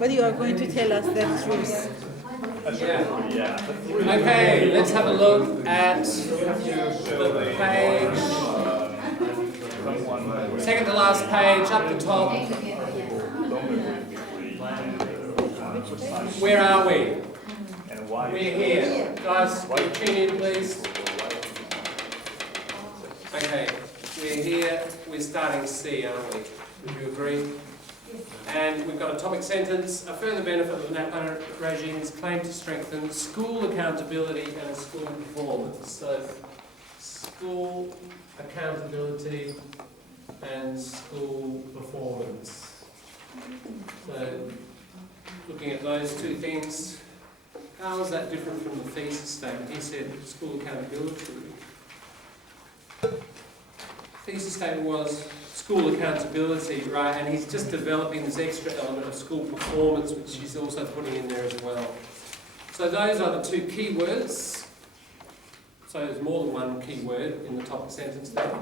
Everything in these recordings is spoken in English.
But you are going to tell us the truth. Yeah. Okay, let's have a look at the page. Second to last page, up the top. Where are we? We're here. Guys, can you tune in, please? Okay, we're here. We're starting C, aren't we? Would you agree? And we've got a topic sentence. A further benefit of the NAPLAN regime is claimed to strengthen school accountability and school performance. So, school accountability and school performance. So, looking at those two things, how is that different from the thesis statement? He said school accountability. Thesis statement was school accountability, right? And he's just developing this extra element of school performance, which he's also putting in there as well. So those are the two key words. So there's more than one key word in the topic sentence there.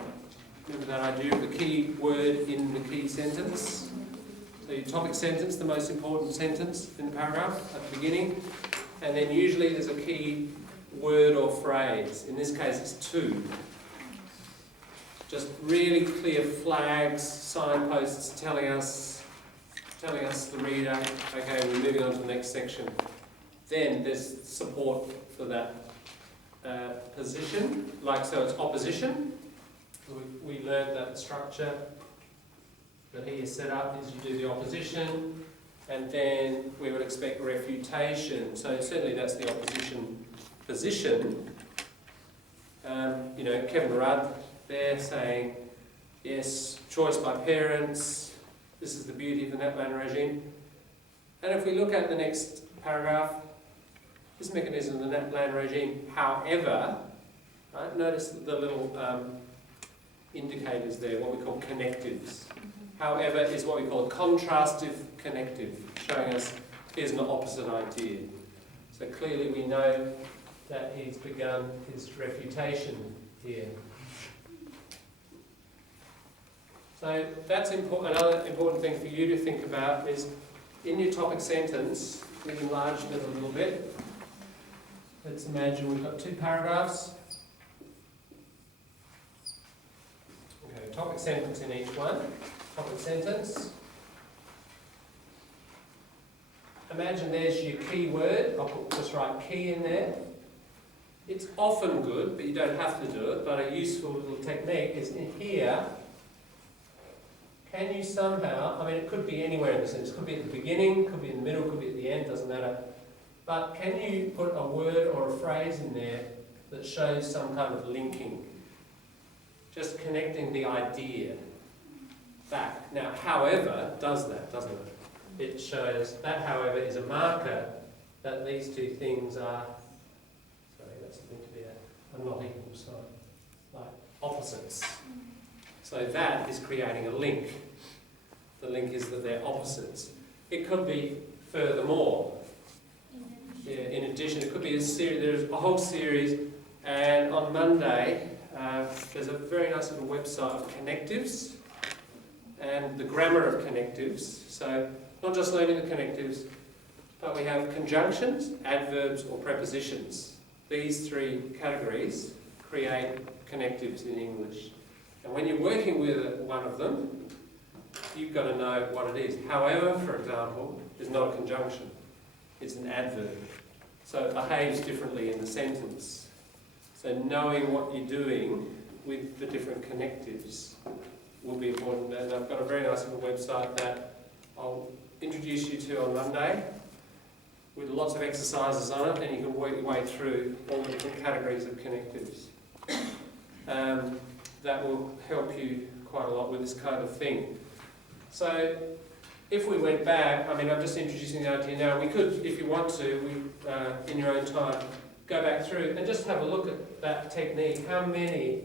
Remember that idea of the key word in the key sentence? So your topic sentence, the most important sentence in the paragraph at the beginning. And then usually there's a key word or phrase. In this case it's two. Just really clear flags, signposts telling us, the reader, okay, we're moving on to the next section. Then there's support for that position, like so it's opposition. We learned that the structure that he has set up is you do the opposition, and then we would expect refutation. So certainly that's the opposition position. Kevin Rudd there saying, yes, choice by parents, this is the beauty of the NAPLAN regime. And if we look at the next paragraph, this mechanism of the NAPLAN regime, however, right, notice the little indicators there, what we call connectives. However is what we call a contrastive connective, showing us here's an opposite idea. So clearly we know that he's begun his refutation here. So that's important. Another important thing for you to think about is in your topic sentence, we've enlarged it a little bit. Let's imagine we've got two paragraphs. Okay, topic sentence in each one. Topic sentence. Imagine there's your key word. I'll just write key in there. It's often good, but you don't have to do it, but a useful little technique is in here. Can you somehow, it could be anywhere in the sentence, it could be at the beginning, could be in the middle, could be at the end, doesn't matter. But can you put a word or a phrase in there that shows some kind of linking? Just connecting the idea back. Now, however, does that, doesn't it? It shows that, however, is a marker that these two things are, that's meant to be a not equal sign, like opposites. So that is creating a link. The link is that they're opposites. It could be furthermore. Yeah, in addition, it could be a series. There's a whole series, and on Monday there's a very nice little website of connectives and the grammar of connectives. So not just learning the connectives, but we have conjunctions, adverbs, or prepositions. These three categories create connectives in English. And when you're working with one of them, you've got to know what it is. However, for example, is not a conjunction. It's an adverb. So it behaves differently in the sentence. So knowing what you're doing with the different connectives will be important. And I've got a very nice little website that I'll introduce you to on Monday with lots of exercises on it, and you can work your way through all the different categories of connectives. That will help you quite a lot with this kind of thing. So if we went back, I'm just introducing the idea now, we could, if you want to, in your own time, go back through and just have a look at that technique. How many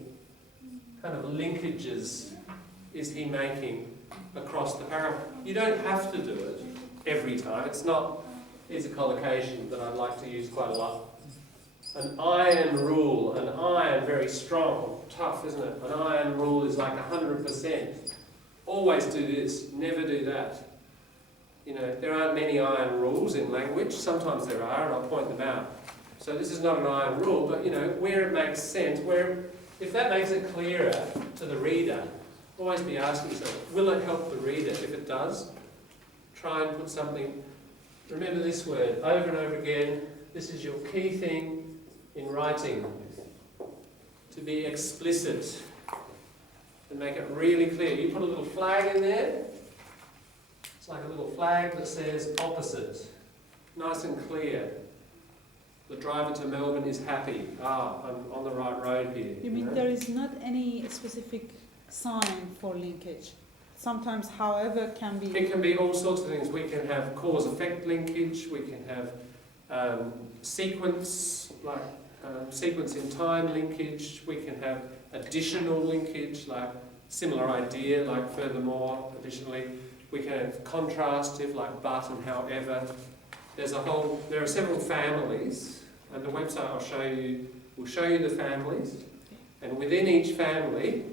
kind of linkages is he making across the paragraph? You don't have to do it every time. It's not, here's a collocation that I like to use quite a lot. An iron rule, an iron, very strong, tough, isn't it? An iron rule is like 100%. Always do this, never do that. you know, there aren't many iron rules in language. Sometimes there are, and I'll point them out. So this is not an iron rule, but you know, where it makes sense, if that makes it clearer to the reader, always be asking yourself, will it help the reader? If it does, try and put something, remember this word over and over again. This is your key thing in writing, to be explicit and make it really clear. You put a little flag in there. It's like a little flag that says opposite. Nice and clear. The driver to Melbourne is happy. I'm on the right road here. You mean there is not any specific sign for linkage? Sometimes, however, can be... It can be all sorts of things. We can have cause-effect linkage. We can have sequence, like sequence in time linkage. We can have additional linkage, like similar idea, like furthermore, additionally. We can have contrastive, like but and however. There are several families, and the website will show you the families, and within each family,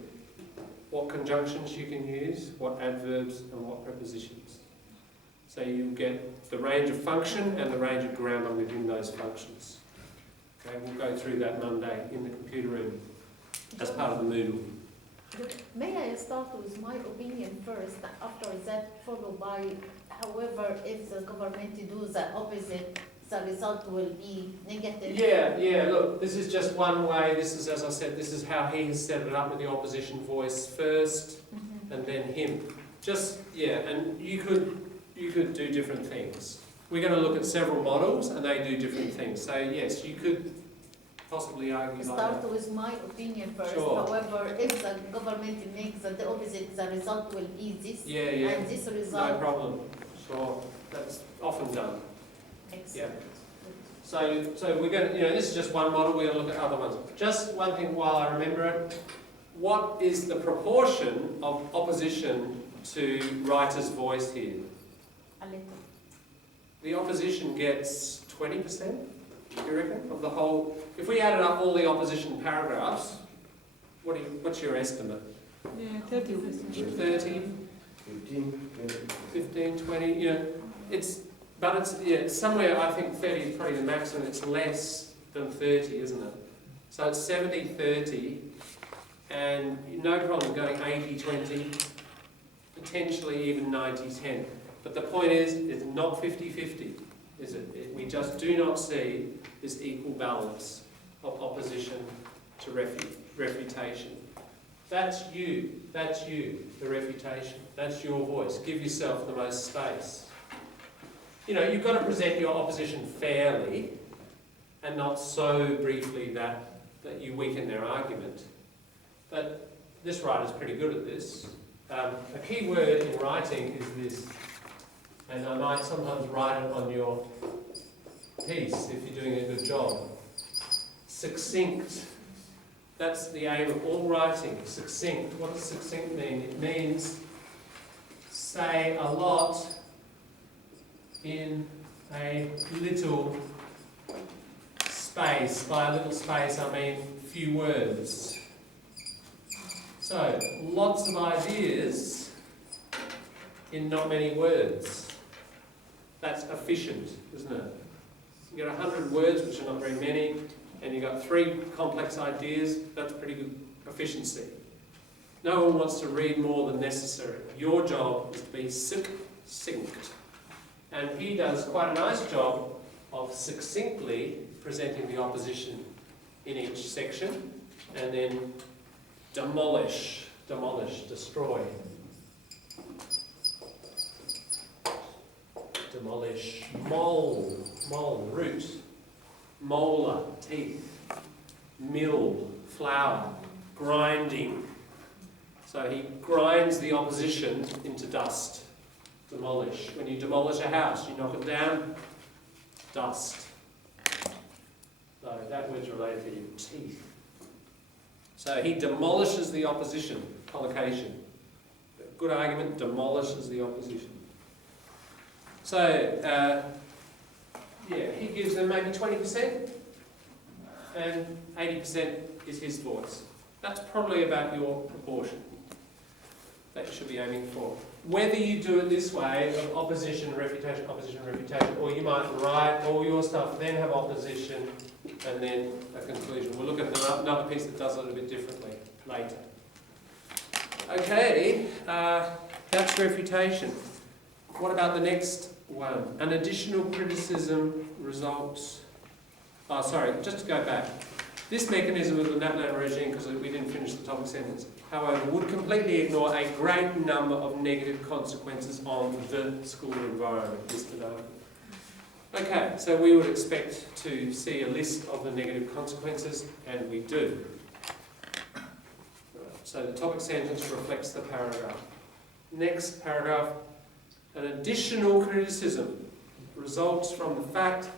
what conjunctions you can use, what adverbs and what prepositions. So you get the range of function and the range of grammar within those functions. Okay, we'll go through that Monday in the computer room as part of the Moodle. May I start with my opinion first, after that followed by, however, if the government do the opposite, the result will be negative? Yeah, look, this is just one way. This is, as I said, this is how he has set it up with the opposition voice first and then him. And you could do different things. We're going to look at several models and they do different things. So yes, you could possibly argue like that. Start with my opinion first. Sure. However, if the government makes the opposite, the result will be this. Yeah. And this result. No problem. Sure. That's often done. Excellent. So we're going to, this is just one model. We're going to look at other ones. Just one thing while I remember it. What is the proportion of opposition to writer's voice here? A little. The opposition gets 20%. You reckon, of the whole? If we added up all the opposition paragraphs, what's your estimate? Yeah, 30%. 30? 15, 20, it's somewhere, I think 30 is probably the maximum. It's less than 30, isn't it? So it's 70-30, and no problem going 80-20, potentially even 90-10. But the point is, it's not 50-50, is it? We just do not see this equal balance of opposition to refutation. That's you, the refutation. That's your voice. Give yourself the most space. You've got to present your opposition fairly and not so briefly that you weaken their argument. But this writer's pretty good at this. A key word in writing is this, and I might sometimes write it on your piece if you're doing a good job. Succinct. That's the aim of all writing. Succinct. What does succinct mean? It means say a lot in a little space. By a little space I mean few words. So, lots of ideas in not many words. That's efficient, isn't it? You get 100 words, which are not very many, and you've got 3 complex ideas. That's pretty good efficiency. No one wants to read more than necessary. Your job is to be succinct. And he does quite a nice job of succinctly presenting the opposition in each section, and then demolish, destroy. Demolish, mole, root, molar, teeth, mill, flour, grinding. So he grinds the opposition into dust. Demolish. When you demolish a house, you knock it down, dust. So that word's related to your teeth. So he demolishes the opposition, collocation. Good argument, demolishes the opposition. So, he gives them maybe 20%, and 80% is his voice. That's probably about your proportion that you should be aiming for. whether you do it this way, of opposition, refutation, or you might write all your stuff, then have opposition, and then a conclusion. We'll look at another piece that does it a bit differently later. Okay, that's refutation. What about the next one? An additional criticism results... Oh, sorry, just to go back. This mechanism of the NAPLAN regime, because we didn't finish the topic sentence, however, would completely ignore a great number of negative consequences on the school environment listed over. Okay, so we would expect to see a list of the negative consequences, and we do. So the topic sentence reflects the paragraph. Next paragraph, an additional criticism results from the fact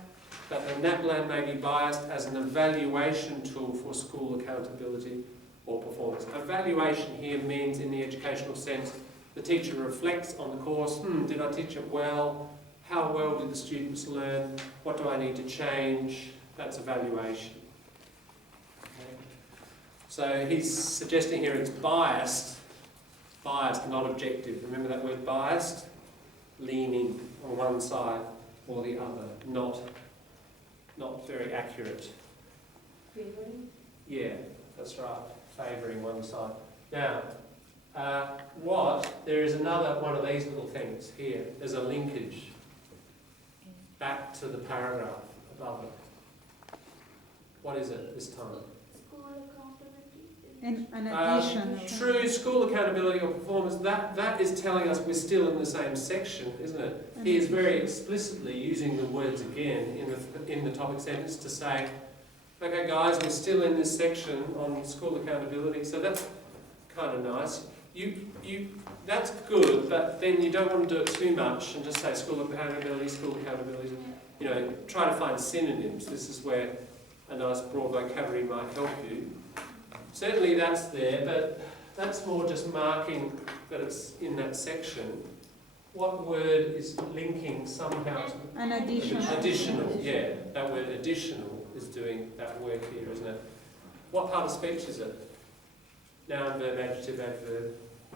that the NAPLAN may be biased as an evaluation tool for school accountability or performance. Evaluation here means, in the educational sense, the teacher reflects on the course. Did I teach it well? How well did the students learn? What do I need to change? That's evaluation. Okay. So he's suggesting here it's biased, not objective. Remember that word biased? Leaning on one side or the other, not very accurate. Favoring? Yeah, that's right. Favouring one side. Now, there is another one of these little things here. There's a linkage back to the paragraph above it. What is it this time? School accountability. An addition. True school accountability or performance, that is telling us we're still in the same section, isn't it? He is very explicitly using the words again in the topic sentence to say, okay guys, we're still in this section on school accountability, so that's kind of nice. That's good, but then you don't want to do it too much and just say school accountability. You know, try to find synonyms. This is where a nice broad vocabulary might help you. Certainly that's there, but that's more just marking that it's in that section. What word is linking somehow to... An additional. Additional, yeah. That word additional is doing that work here, isn't it? What part of speech is it? Noun, verb, adjective, adverb.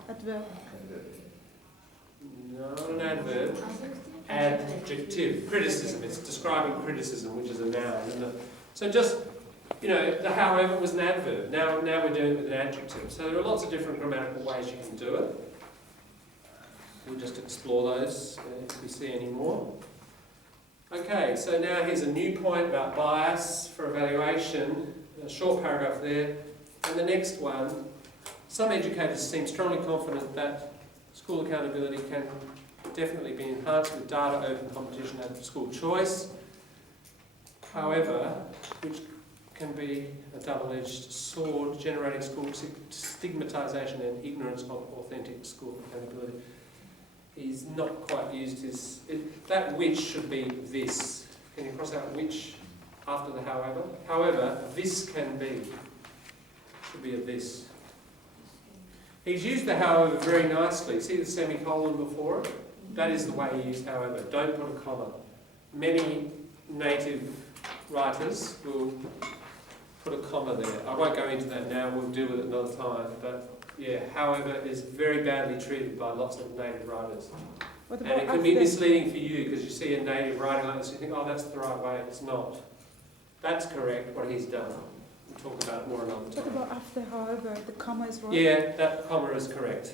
Adverb. Not an adverb. Adjective. Criticism. It's describing criticism, which is a noun, isn't it? So just, you know, the however was an adverb. Now we're doing it with an adjective. So there are lots of different grammatical ways you can do it. We'll just explore those if we see any more. Okay, so now here's a new point about bias for evaluation. A short paragraph there. And the next one, some educators seem strongly confident that school accountability can definitely be enhanced with data, open competition and school choice. However, which can be a double-edged sword, generating school stigmatisation and ignorance of authentic school accountability. He's not quite used his... that which should be this. Can you cross out which after the however? However, this can be. Should be a this. He's used the however very nicely. See the semicolon before it? That is the way he used however. Don't put a comma. Many native writers will put a comma there. I won't go into that now, we'll deal with it another time. But yeah, however is very badly treated by lots of native writers. What And about it can be after? misleading for you because you see a native writing like this, you think, oh, that's the right way. It's not. That's correct, what he's done. We'll talk about it more another What time. about after, however, the comma is wrong? Yeah, that comma is correct.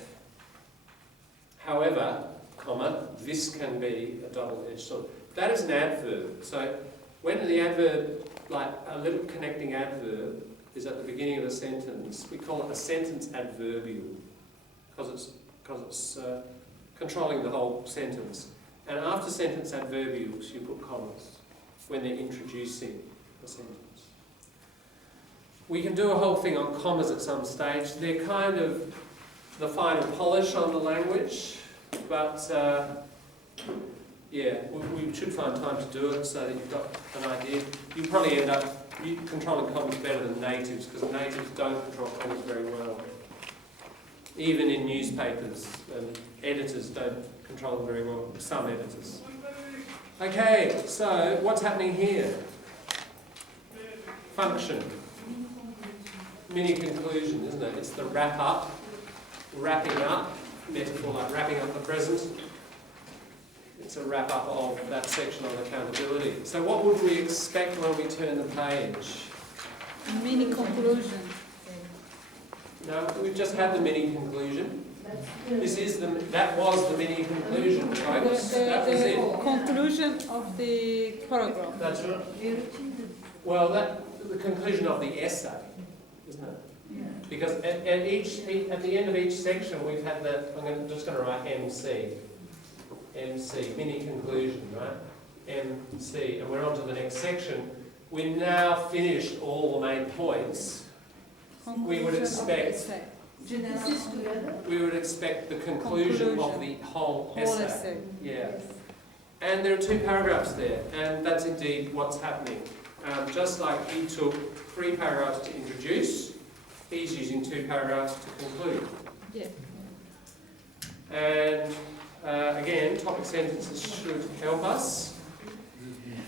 However, comma, this can be a double-edged sword. That is an adverb. So when the adverb, like a little connecting adverb, is at the beginning of a sentence, we call it a sentence adverbial because it's controlling the whole sentence. And after sentence adverbials, you put commas when they're introducing a sentence. We can do a whole thing on commas at some stage. They're kind of the final polish on the language, but yeah, we should find time to do it so that you've got an idea. You probably end up controlling commas better than natives because natives don't control commas very well. Even in newspapers, editors don't control them very well, some editors. Okay, so what's happening here? Function. Mini conclusion, isn't it? It's the wrap up, wrapping up metaphor like wrapping up the present. It's a wrap up of that section on accountability. So what would we expect when we turn the page? Mini conclusion. No, we've just had the mini conclusion. That was the mini conclusion, folks. That was it. Conclusion of the paragraph. That's right. Well, the conclusion of the essay, isn't it? Because at the end of each section, we've had I'm just going to write MC, mini conclusion, right? MC, and we're on to the next section. We've now finished all the main points. We would expect the conclusion of the whole essay. Yeah. And there are 2 paragraphs there, and that's indeed what's happening. Just like he took 3 paragraphs to introduce, he's using 2 paragraphs to conclude. Yeah. And again, topic sentences should help us.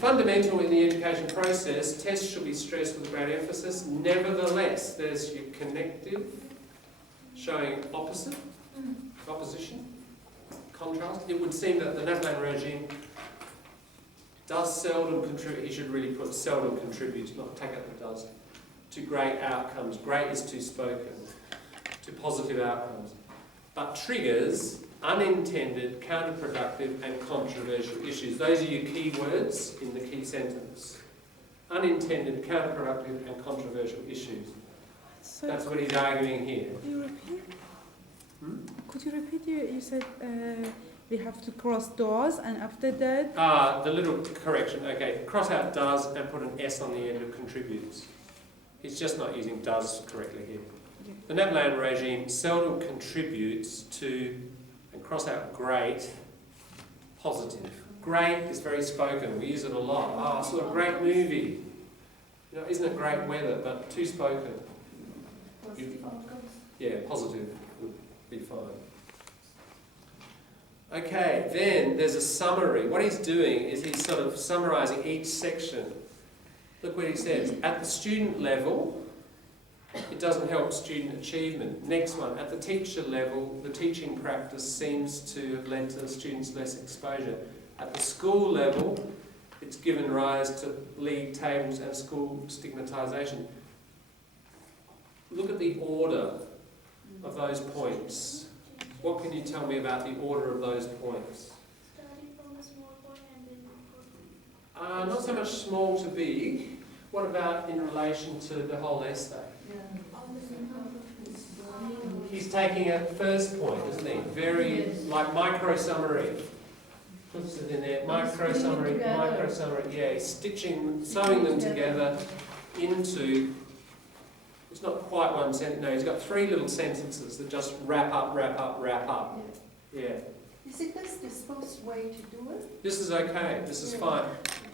Fundamental in the education process, tests should be stressed with great emphasis. Nevertheless, there's your connective, showing opposition, contrast. It would seem that the NAPLAN regime does seldom contribute, he should really put seldom contributes, not take out the does, to great outcomes. Great is too spoken, to positive outcomes. But triggers unintended, counterproductive and controversial issues. Those are your key words in the key sentence. Unintended, counterproductive and controversial issues. So That's what he's arguing here. could you repeat? Could you repeat? You said we have to cross doors, and after that. The little correction. Okay, cross out does and put an S on the end of contributes. He's just not using does correctly here. Yeah. The NAPLAN regime seldom contributes to, and cross out great, positive. Great is very spoken. We use it a lot. I saw a great movie. You know, isn't it great weather? But too spoken. Yeah, positive would be fine. Okay, then there's a summary. What he's doing is he's sort of summarising each section. Look what he says. At the student level, it doesn't help student achievement. Next one, at the teacher level, the teaching practice seems to have led to the students less exposure. At the school level, it's given rise to league tables and school stigmatisation. Look at the order of those points. What can you tell me about the order of those points? Not so much small to big. What about in relation to the whole essay? He's taking a first point, isn't he? Very, like micro summary. Puts it in there, micro summary, yeah, he's sewing them together into, it's not quite one sentence, no, he's got 3 little sentences that just wrap up. Yeah. Is it this the supposed way to do it? This is okay, this is fine.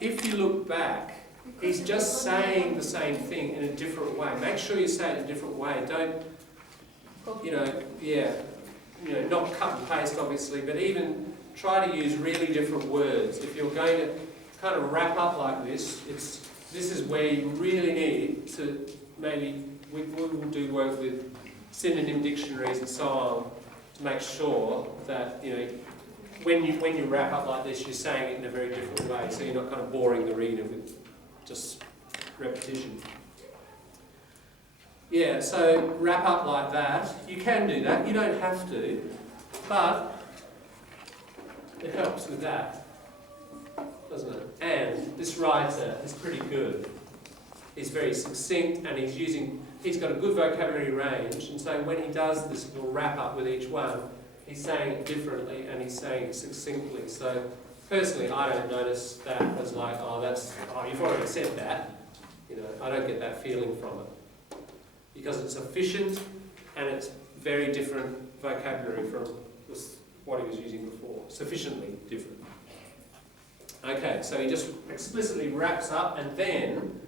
If you look back, he's just saying the same thing in a different way. Make sure you say it in a different way. Don't, not cut and paste obviously, but even try to use really different words. If you're going to kind of wrap up like this, this is where you really need to maybe, we will do work with synonym dictionaries and so on to make sure that, when you wrap up like this, you're saying it in a very different way, so you're not kind of boring the reader with just repetition. Yeah, so wrap up like that. You can do that, you don't have to, but it helps with that, doesn't it? And this writer is pretty good. He's very succinct and he's got a good vocabulary range, and so when he does this little wrap up with each one, he's saying it differently and he's saying it succinctly. So personally, I don't notice that as like, you've already said that. I don't get that feeling from it. Because it's efficient and it's very different vocabulary from what he was using before. Sufficiently different. Okay, so he just explicitly wraps up, and then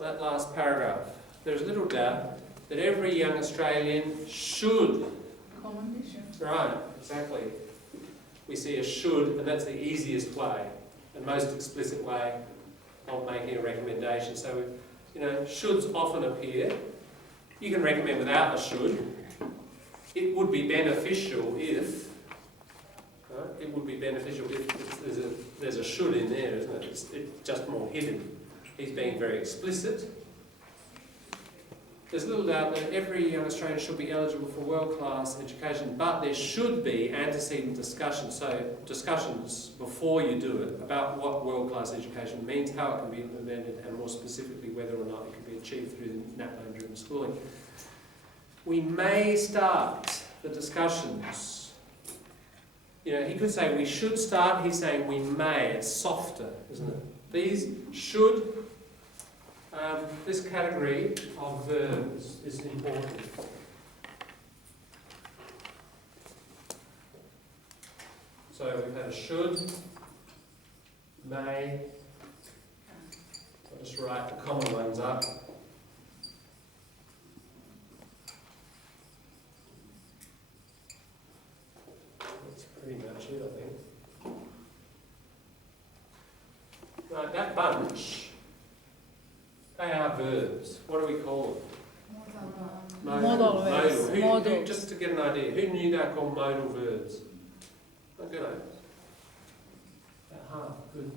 that last paragraph. There's little doubt that every young Australian should. Right, exactly. We see a should, and that's the easiest way and most explicit way of making a recommendation. So, shoulds often appear. You can recommend without a should. it would be beneficial if, right, it would be beneficial if there's a should in there, isn't it? It's just more hidden. He's being very explicit. There's little doubt that every young Australian should be eligible for world-class education, but there should be antecedent discussions, so discussions before you do it about what world-class education means, how it can be implemented, and more specifically whether or not it can be achieved through the NAPLAN-driven schooling. We may start the discussions. You know, he could say we should start, he's saying we may. It's softer, isn't it? These should, this category of verbs is important. So we've had a should, may. I'll just write the common ones up. That's pretty much it, I think. Right, that bunch, they are verbs. What do we call them? Modal verbs. Modal. Who, Modals. just to get an idea, who knew they're called modal verbs? Okay. About half, good.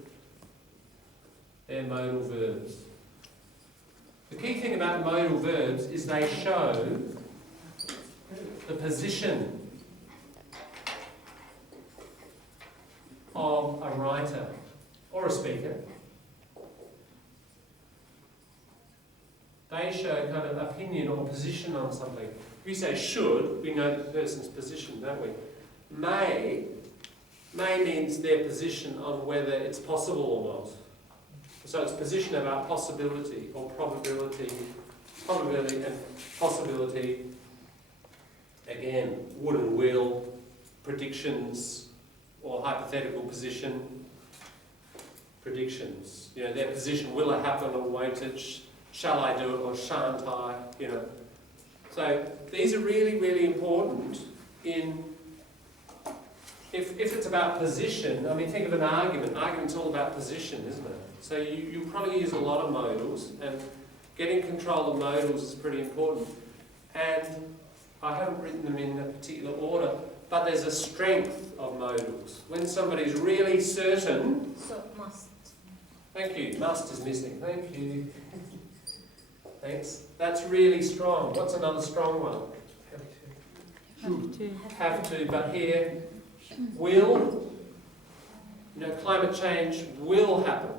They're modal verbs. The key thing about modal verbs is they show the position of a writer or a speaker. They show kind of opinion or position on something. If you say should, we know the person's position, don't we? May means their position on whether it's possible or not. So it's position about possibility or probability and possibility. Again, would and will, predictions or hypothetical position, predictions. You know, their position, will it happen or won't it? Shall I do it or shan't I? You know. So these are really, really important in, if it's about position, I mean, think of an argument. Argument's all about position, isn't it? So you probably use a lot of modals, and getting control of modals is pretty important. And I haven't written them in a particular order, but there's a strength of modals. When somebody's really certain... So must. Thank you. Must is missing. Thank you. Thanks. That's really strong. What's another strong one? Have to. Have to, but here, will. You know, climate change will happen.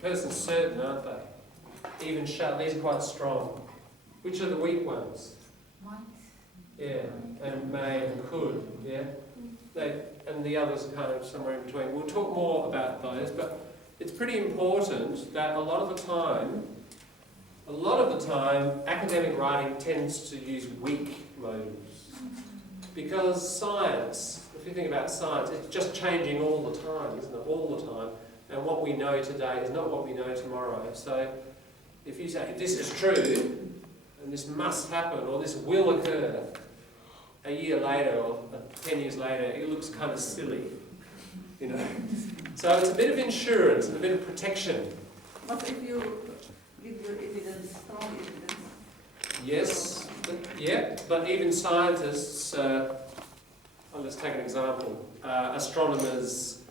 Person's certain, aren't they? Even shall. These are quite strong. Which are the weak ones? Might. Yeah, and may and could, yeah? And the others are kind of somewhere in between. We'll talk more about those, but it's pretty important that a lot of the time, academic writing tends to use weak modals. Because science, if you think about science, it's just changing all the time, isn't it? All the time. And what we know today is not what we know tomorrow. So if you say, this is true, and this must happen, or this will occur, a year later or 10 years later, it looks kind of silly, you know. So it's a bit of insurance and a bit of protection. But if you give your evidence, strong evidence. Yes, but even scientists, let's take an example. Astronomers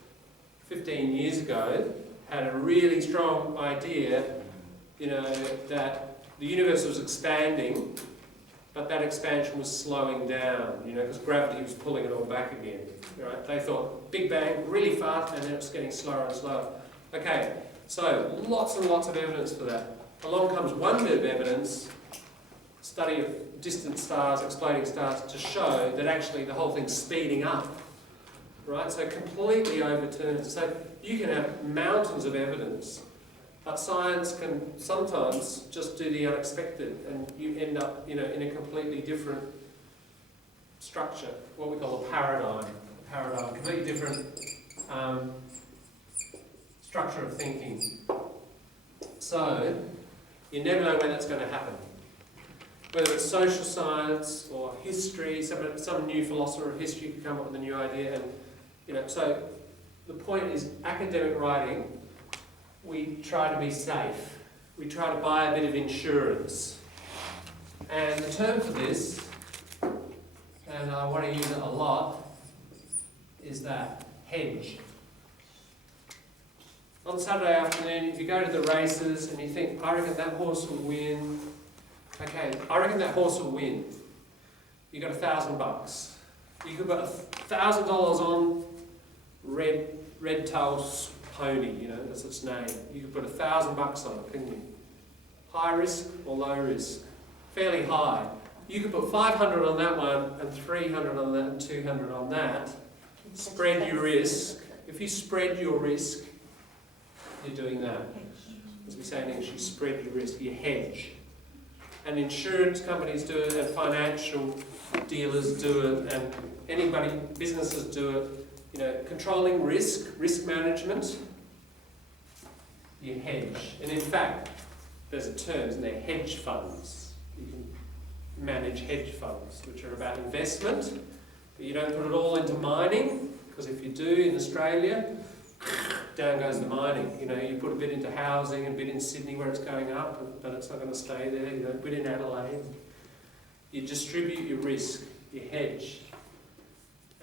15 years ago had a really strong idea, you know, that the universe was expanding, but that expansion was slowing down, you know, because gravity was pulling it all back again. Right? They thought Big Bang really fast, and then it was getting slower and slower. Okay, so lots and lots of evidence for that. Along comes one bit of evidence, study of distant stars, exploding stars, to show that actually the whole thing's speeding up. Right? So completely overturned. So you can have mountains of evidence, but science can sometimes just do the unexpected, and you end up, you know, in a completely different structure, what we call a paradigm. Completely different structure of thinking. So you never know when that's going to happen. Whether it's social science or history, some new philosopher of history could come up with a new idea, and you know. So the point is, academic writing, we try to be safe. We try to buy a bit of insurance. And the term for this, and I want to use it a lot, is that hedge. On Saturday afternoon, if you go to the races and you think, I reckon that horse will win, okay, I reckon that horse will win. You got $1,000. You could put $1,000 on Red Tail's Pony, you know, that's its name. You could put $1,000 on it, couldn't you? High risk or low risk? Fairly high. You could put 500 on that one, and 300 on that, and 200 on that. Spread your risk. If you spread your risk, you're doing that. As we say in English, you spread your risk, you hedge. And insurance companies do it, and financial dealers do it, and anybody, businesses do it. You know, controlling risk, risk management, you hedge. And in fact, there's a term, isn't there? Hedge funds. You can manage hedge funds, which are about investment, but you don't put it all into mining, because if you do in Australia, down goes the mining. You know, you put a bit into housing, a bit in Sydney where it's going up, but it's not going to stay there. You know, a bit in Adelaide. You distribute your risk, you hedge.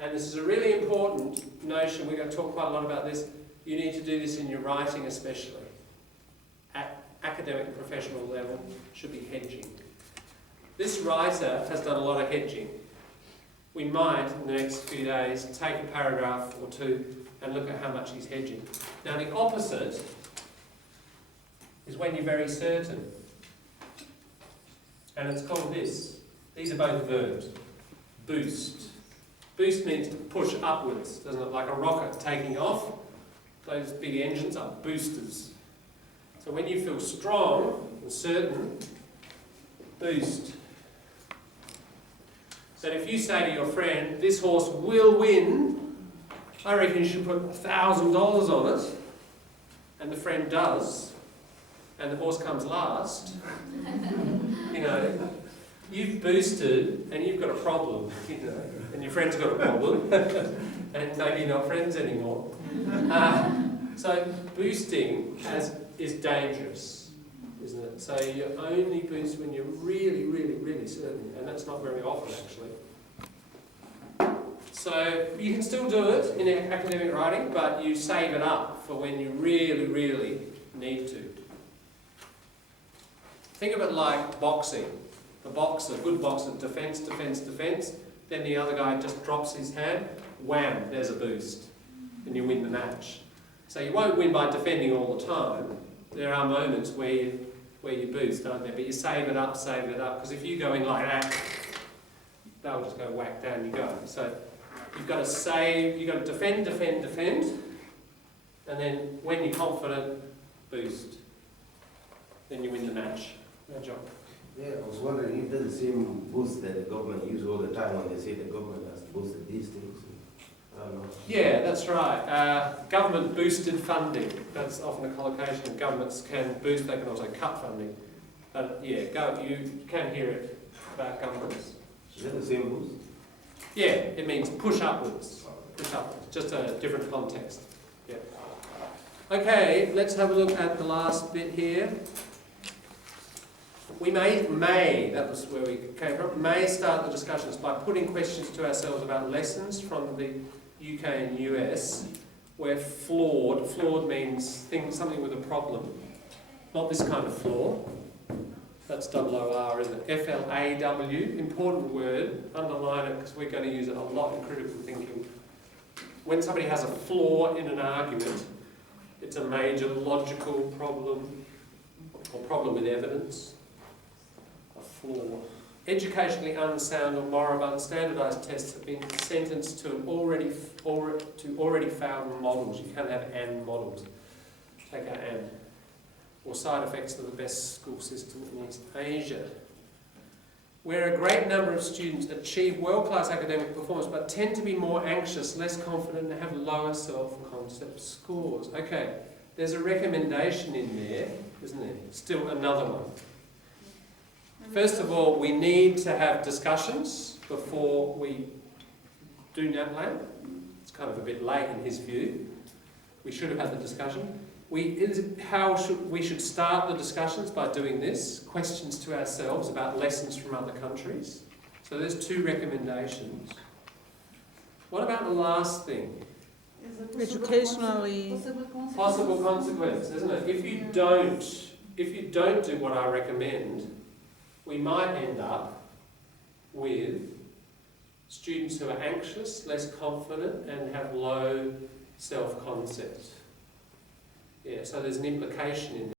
And this is a really important notion. We're going to talk quite a lot about this. You need to do this in your writing especially. At academic and professional level, should be hedging. This writer has done a lot of hedging. We might, in the next few days, take a paragraph or two and look at how much he's hedging. Now the opposite is when you're very certain. And it's called this. These are both verbs. Boost. Boost means to push upwards, doesn't it? Like a rocket taking off. Those big engines are boosters. So when you feel strong and certain, boost. So if you say to your friend, this horse will win, I reckon you should put $1,000 on it, and the friend does, and the horse comes last, you know, you've boosted and you've got a problem, you know, and your friend's got a problem, and maybe you're not friends anymore. So boosting is dangerous, isn't it? So you only boost when you're really, really, really certain, and that's not very often actually. So you can still do it in academic writing, but you save it up for when you really, really need to. Think of it like boxing. The boxer, good boxer, defence, defence, defence, then the other guy just drops his hand, wham, there's a boost, and you win the match. So you won't win by defending all the time. There are moments where you boost, aren't there? But you save it up, because if you go in like that, they'll just go whack, down you go. So you've got to save, you've got to defend, defend, defend, and then when you're confident, boost. Then you win the match. No job. Yeah, I was wondering if that's the same boost that the government uses all the time when they say the government has boosted these things. I don't know. Yeah, that's right. Government boosted funding. That's often a collocation. Governments can boost, they can also cut funding. But yeah, you can hear it about governments. Is that the same boost? Yeah, it means push upwards. Push upwards. Just a different context. Yeah. Okay, let's have a look at the last bit here. We may, that was where we came from, may start the discussions by putting questions to ourselves about lessons from the UK and US where flawed means something with a problem. Not this kind of flaw. That's W-O-R, isn't it? F-L-A-W, important word, underline it because we're going to use it a lot in critical thinking. When somebody has a flaw in an argument, it's a major logical problem or problem with evidence. Flaw. Educationally unsound or moribund standardised tests have been sentenced to already found models. You can't have "and" models. Take out "and." Or side effects of the best school system in East Asia. Where a great number of students achieve world-class academic performance but tend to be more anxious, less confident and have lower self-concept scores. Okay, there's a recommendation in there, isn't there? Still another one. First of all, we need to have discussions before we do NAPLAN. It's kind of a bit late in his view. We should have had the discussion. We should start the discussions by doing this. Questions to ourselves about lessons from other countries. So there's 2 recommendations. What about the last thing? Is a possible Educationally- Possible consequence, isn't it? If you don't do what I recommend, we might end up with students who are anxious, less confident, and have low self-concept. Yeah, so there's an implication in